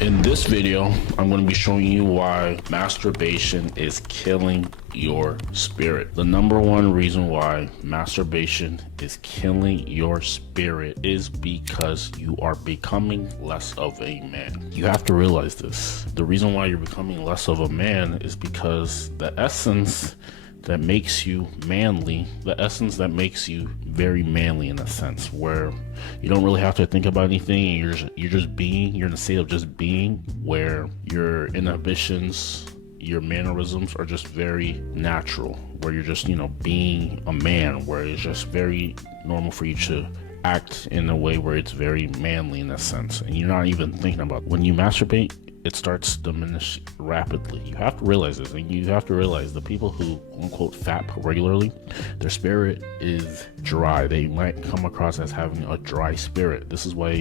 In this video, I'm going to be showing you why masturbation is killing your spirit. The number one reason why masturbation is killing your spirit is because you are becoming less of a man. You have to realize this. The reason why you're becoming less of a man is because the essence that makes you manly, the essence that makes you very manly in a sense, where you don't really have to think about anything. You're just being. You're in a state of just being, where your inhibitions, your mannerisms are just very natural, where you're just being a man, where it's just very normal for you to act in a way where it's very manly in a sense, and you're not even thinking about it. When you masturbate, it starts to diminish rapidly. You have to realize this, and you have to realize the people who quote-unquote fap regularly, their spirit is dry. They might come across as having a dry spirit. This is why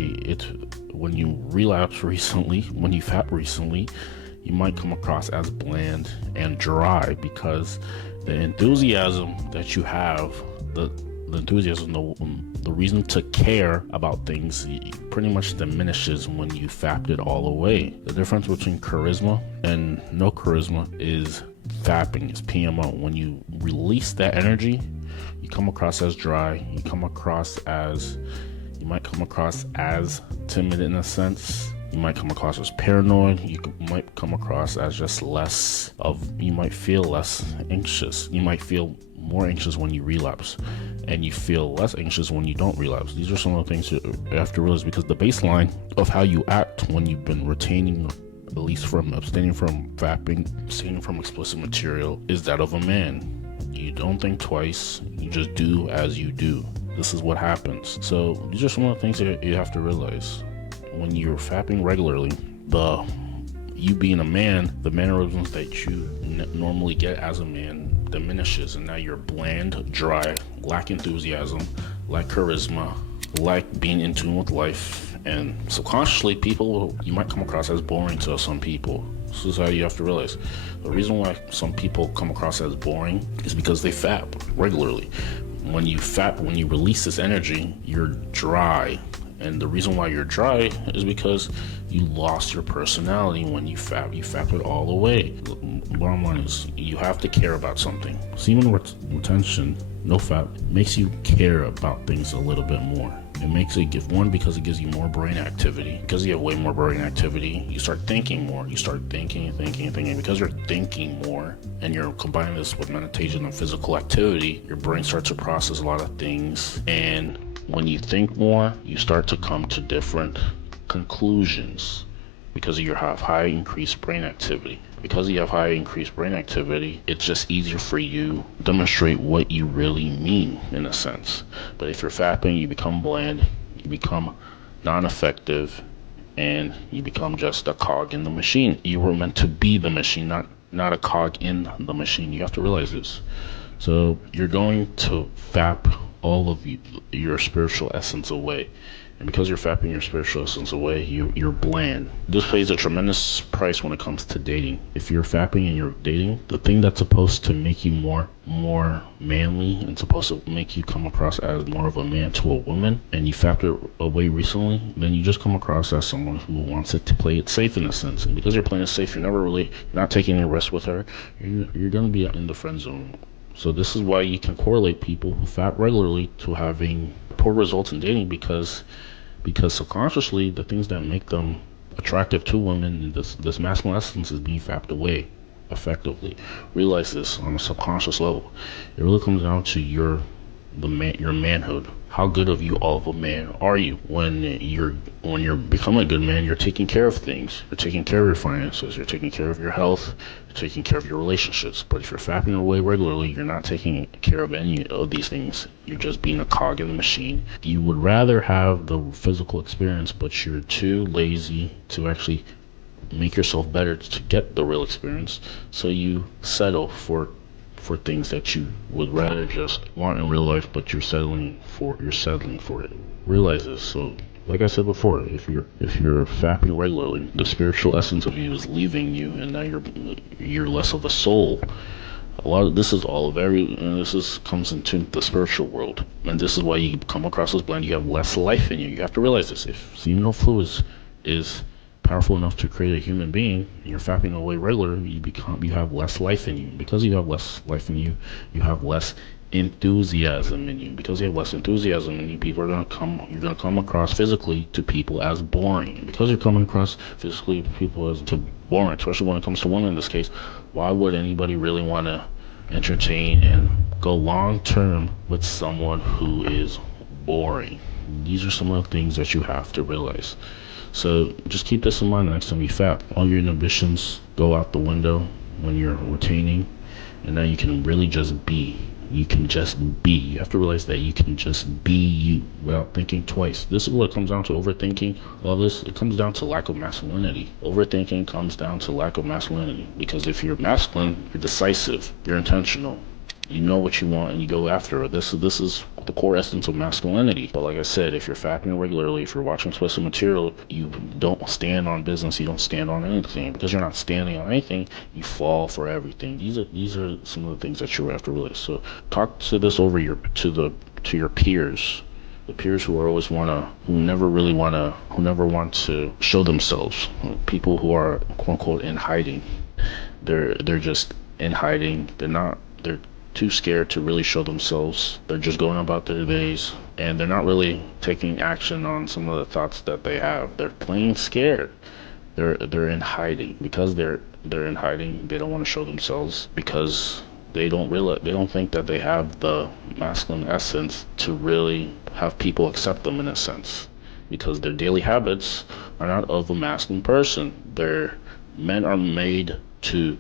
when you relapse recently, when you fap recently, you might come across as bland and dry, because the enthusiasm that you have, the enthusiasm, the reason to care about things pretty much diminishes when you fapped it all away. The difference between charisma and no charisma is fapping, is PMO. When you release that energy, you come across as dry. You might come across as timid in a sense. You might come across as paranoid. You might come across as just you might feel less anxious. You might feel more anxious when you relapse, and you feel less anxious when you don't relapse. These are some of the things you have to realize, because the baseline of how you act when you've been retaining, at least from abstaining from fapping, abstaining from explicit material, is that of a man. You don't think twice, you just do as you do. This is what happens. So these are some of the things that you have to realize. When you're fapping regularly, you being a man, the mannerisms that you normally get as a man diminishes, and now you're bland, dry, lack enthusiasm, lack charisma, lack being in tune with life, and subconsciously you might come across as boring to some people. This is how you have to realize. The reason why some people come across as boring is because they fap regularly. When you release this energy, you're dry. And the reason why you're dry is because you lost your personality when you fap. You fap it all away. The bottom line is, you have to care about something. Semen retention, no fap, makes you care about things a little bit more. It makes it because it gives you more brain activity. Because you have way more brain activity, you start thinking more. You start thinking. Because you're thinking more, and you're combining this with meditation and physical activity, your brain starts to process a lot of things. And when you think more, you start to come to different conclusions, because you have high increased brain activity. Because you have high increased brain activity, it's just easier for you to demonstrate what you really mean, in a sense. But if you're fapping, you become bland, you become non-effective, and you become just a cog in the machine. You were meant to be the machine, not a cog in the machine. You have to realize this. So you're going to fap all of your spiritual essence away. And because you're fapping your spiritual essence away, you're bland. This pays a tremendous price when it comes to dating. If you're fapping and you're dating, the thing that's supposed to make you more manly and supposed to make you come across as more of a man to a woman, and you fapped it away recently, then you just come across as someone who wants it to play it safe, in a sense. And because you're playing it safe, you're not taking any risks with her. You're gonna be in the friend zone. So this is why you can correlate people who fap regularly to having poor results in dating, because subconsciously the things that make them attractive to women, this masculine essence, is being fapped away effectively. Realize this on a subconscious level. It really comes down to your manhood. How good of a man are you? When you're becoming a good man, you're taking care of things. You're taking care of your finances. You're taking care of your health. You're taking care of your relationships. But if you're fapping away regularly, you're not taking care of any of these things. You're just being a cog in the machine. You would rather have the physical experience, but you're too lazy to actually make yourself better to get the real experience. So you settle for things that you would rather just want in real life, but you're settling for it. Realize this. So, like I said before, if you're fapping regularly, the spiritual essence of you is leaving you, and now you're less of a soul. A lot of this is comes into the spiritual world, and this is why you come across as blind. You have less life in you. You have to realize this. If seminal fluid is powerful enough to create a human being, and you're fapping away regular, you have less life in you. Because you have less life in you, you have less enthusiasm in you. Because you have less enthusiasm in you, you're gonna come across physically to people as boring. Because you're coming across physically to people as boring, especially when it comes to women in this case, why would anybody really want to entertain and go long term with someone who is boring? These are some of the things that you have to realize. So just keep this in mind the next time you fap. All your inhibitions go out the window when you're retaining, and now you can really just be. You can just be. You have to realize that you can just be you without thinking twice. This is what it comes down to, overthinking. All this, it comes down to lack of masculinity. Overthinking comes down to lack of masculinity. Because if you're masculine, you're decisive, you're intentional. You know what you want and you go after it. This is the core essence of masculinity. But like I said, if you're fapping regularly, if you're watching explicit material, you don't stand on business. You don't stand on anything. Because you're not standing on anything, you fall for everything. These are some of the things that you have to realize. So talk to this over to your peers. The peers who never want to show themselves. People who are quote unquote in hiding. They're just in hiding. They're too scared to really show themselves. They're just going about their days, and they're not really taking action on some of the thoughts that they have. They're plain scared. They're in hiding. Because they're in hiding, they don't want to show themselves, because they don't think that they have the masculine essence to really have people accept them in a sense, because their daily habits are not of a masculine person. Men are made to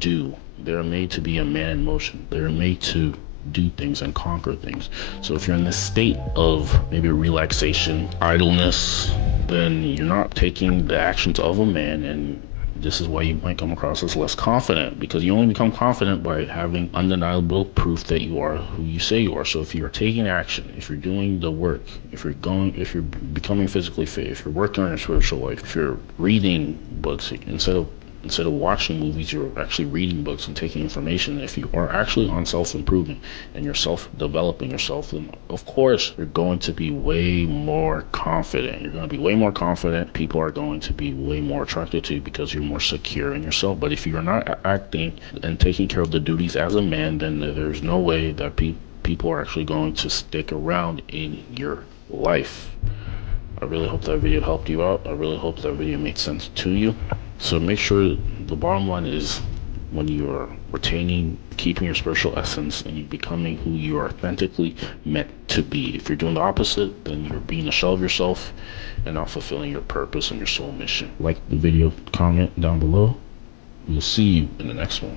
do. They're made to be a man in motion. They're made to do things and conquer things. So if you're in this state of maybe relaxation, idleness, then you're not taking the actions of a man, and this is why you might come across as less confident, because you only become confident by having undeniable proof that you are who you say you are. So if you're taking action, if you're doing the work, if you're becoming physically fit, if you're working on your spiritual life, if you're reading books instead of watching movies, you're actually reading books and taking information. If you are actually on self-improvement and you're self-developing yourself, then of course you're going to be way more confident. You're going to be way more confident. People are going to be way more attracted to you because you're more secure in yourself. But if you're not acting and taking care of the duties as a man, then there's no way that people are actually going to stick around in your life. I really hope that video helped you out. I really hope that video made sense to you. So make sure the bottom line is, when you're retaining, keeping your spiritual essence, and you're becoming who you are authentically meant to be. If you're doing the opposite, then you're being a shell of yourself and not fulfilling your purpose and your soul mission. Like the video, comment down below. We'll see you in the next one.